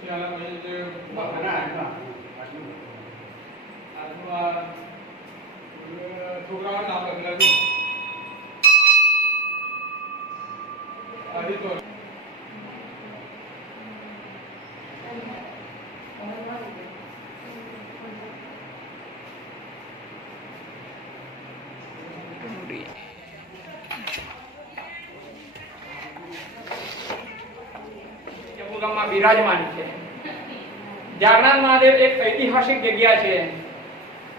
ત્યાં પછી જે બહારના હાથમાં. હાથમાં અ, છોકરાઓના નામ લખેલા છે આદિત્ય જમ્મુ ગામમાં બિરાજમાન છે. જાગનાથ મહાદેવ એક ઐતિહાસિક જગ્યા છે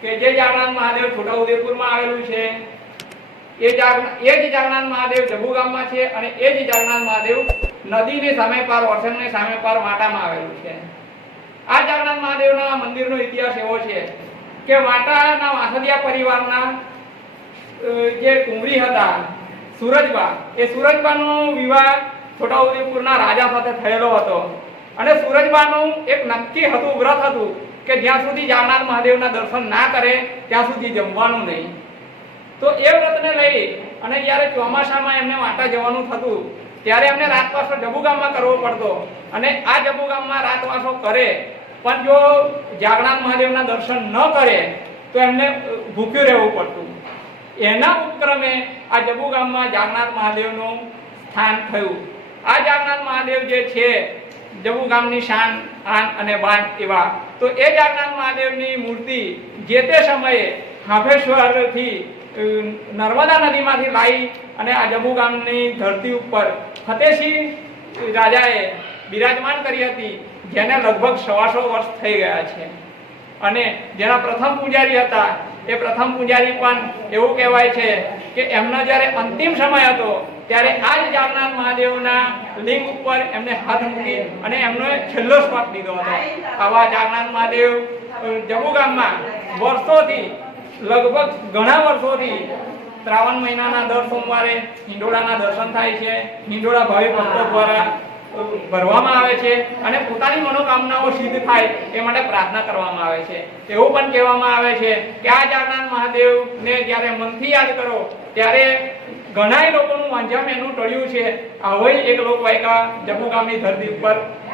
કે જે જાગનાથ મહાદેવ છોટાઉદેપુરમાં આવેલું છે. એ એ જ જાગનાથ મહાદેવ ગામમાં છે અને એ જ જાગનાથ મહાદેવ નદીને સામે પાર ઓરસંગની સામે પાર વાટામાં આવેલું છે. આ જાગનાથ મહાદેવના મંદિરનો ઇતિહાસ એવો છે કે વાટાના વાસદિયા પરિવારના જે કુંવરી હતા, સુરજબા, એ સુરજબાનો વિવાહ છોટાઉદેપુરના રાજા સાથે થયેલો હતો. અને સૂરજબાનું એક નક્કી હતું, વ્રત હતું કે જ્યાં સુધી જાગનાથ મહાદેવના દર્શન ના કરે, ત્યાં સુધી જમવાનું નહીં. તો એ વ્રતને લઈ અને જ્યારે ચોમાસામાં એમને વાંટા જવાનું થતું, ત્યારે એમને રાતવાસો જબુગામમાં કરવો પડતો. અને આ જબુગામમાં રાતવાસો કરે, પણ જો જાગનાથ મહાદેવના દર્શન ન કરે, તો એમને ભૂખ્યું રહેવું પડતું. એના ઉપક્રમે આ જબુગામમાં જાગનાથ મહાદેવનું સ્થાન થયું. આ જાગનાથ મહાદેવ જે છે જબુ ગામની શાન, આન અને બાન એવા. તો એ જાગનાથ મહાદેવની મૂર્તિ જે તે સમયે હાફેશ્વરથી નર્મદા નદીમાંથી લાવી અને આ જબુ ગામની ધરતી ઉપર ફતેસિંહ રાજાએ બિરાજમાન કરી હતી, જેને લગભગ સવાસો વર્ષ થઈ ગયા છે. અને જેના પ્રથમ પૂજારી હતા, એ પ્રથમ પૂજારી પણ એવું કહેવાય છે કે એમનો જ્યારે અંતિમ સમય હતો ત્યારે આ જ જાગનાથ મહાદેવના લિંગ ઉપર એમને હાથ મૂકી અને એમનો છેલ્લો શ્વાસ લીધો હતો. આવા જાગનાથ મહાદેવ જમ્મુ વર્ષોથી, લગભગ ઘણા વર્ષોથી શ્રાવણ મહિનાના દર સોમવારે હિંડોળાના દર્શન થાય છે. હિંડોળા ભાવિ ભક્તો દ્વારા ભરવામાં આવે છે અને પોતાની મનોકામનાઓ સિદ્ધ થાય એ માટે પ્રાર્થના કરવામાં આવે છે. એવું પણ કહેવામાં આવે છે કે આ જાગનાથ મહાદેવને જ્યારે મનથી યાદ કરો, ત્યારે ઘણાય લોકોનું વાંઝામ એનું ટળ્યું છે આવો એક લોકવાયકા જમ્મુ ગામની ધરતી ઉપર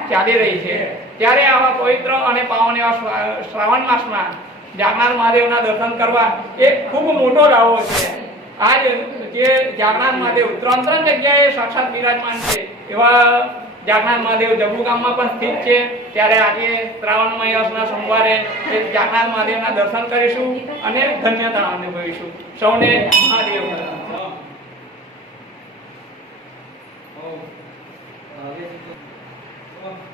ચાલી રહી છે. ત્યારે આવા પવિત્ર અને પાવન એવા શ્રા- શ્રાવણ માસમાં જાગનાર મહાદેવના દર્શન કરવા એ ખૂબ મોટો લાવો છે. આજ જે જાગનાર મહાદેવ ત્રણ ત્રણ જગ્યાએ સાક્ષાત બિરાજમાન છે, એવા જાગનાર મહાદેવ જમ્મુ ગામમાં પણ સ્થિત છે. ત્યારે આજે શ્રાવણ માસના સોમવારે એ જાગનાર મહાદેવના દર્શન કરીશું અને ધન્યતા અનુભવીશું. સૌને મહાદેવ. 아,